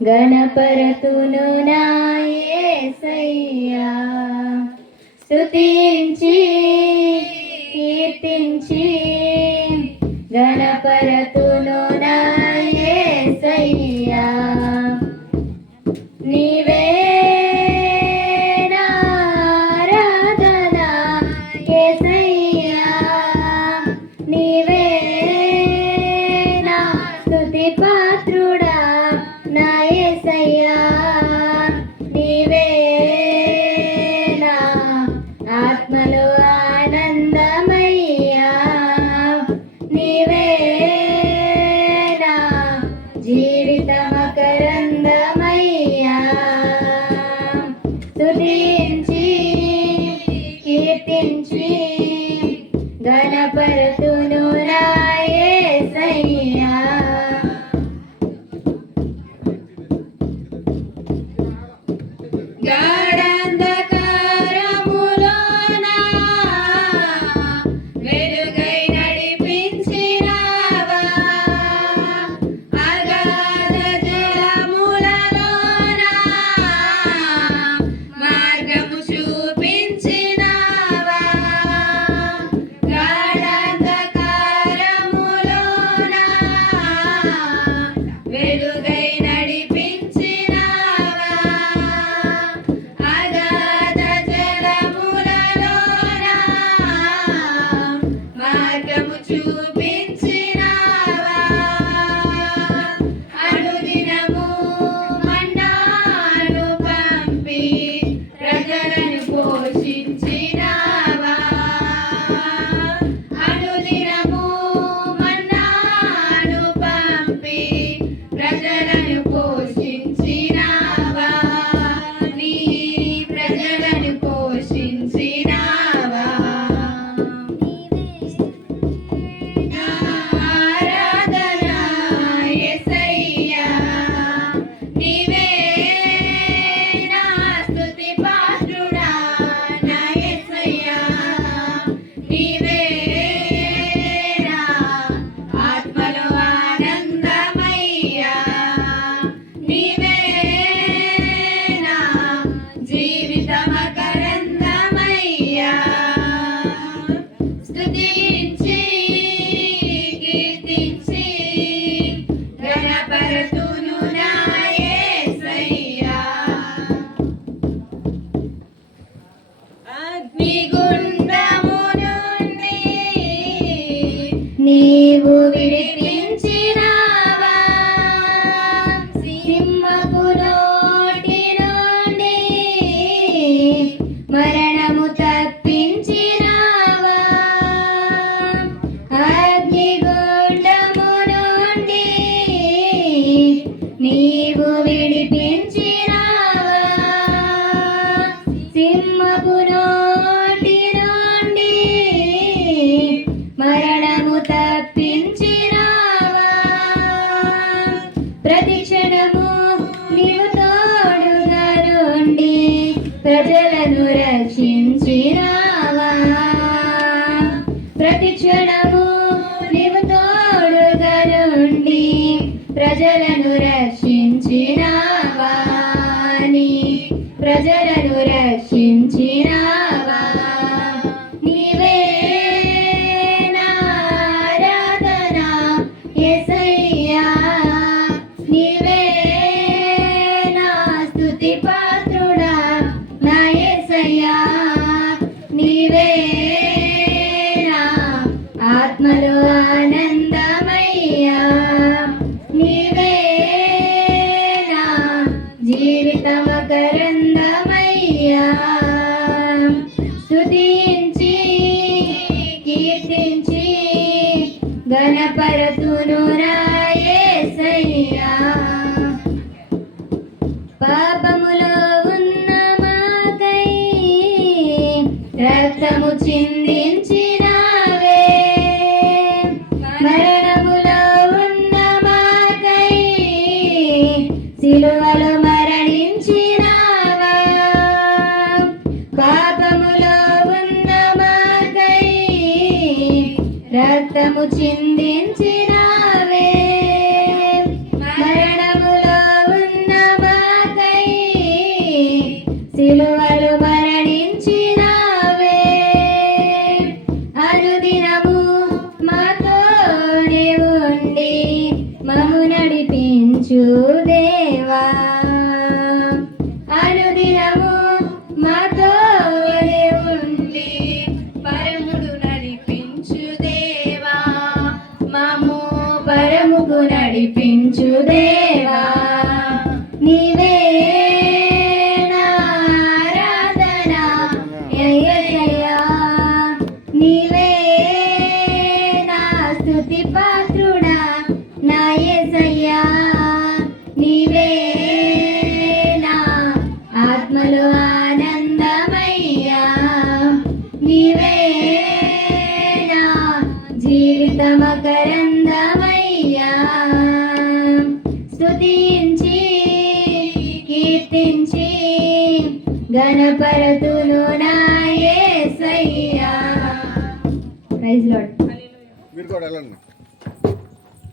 గణపరతును నాయసయ్యా స్తుతించి కీర్తించి గణపరతు Okay. నీవు जल రక్తము చిందించినావే. మరణములో ఉన్న మాకై సిలువలు మరణించినావే. అనుదినము మాతో ఉండి మము నడిపించు దేవా. నడిపించు దేవా నీవే నా ఆరాధన యెహోవా. నీవే నా స్తుతి పాత్రుడా నా యేసయ్యా నీవే నా ఆత్మలో ఆనందమయ్యా గణపరతును నాయే సయ్యా ప్రైజ్ లార్డ్ మీరు కూడా వెళ్ళండి.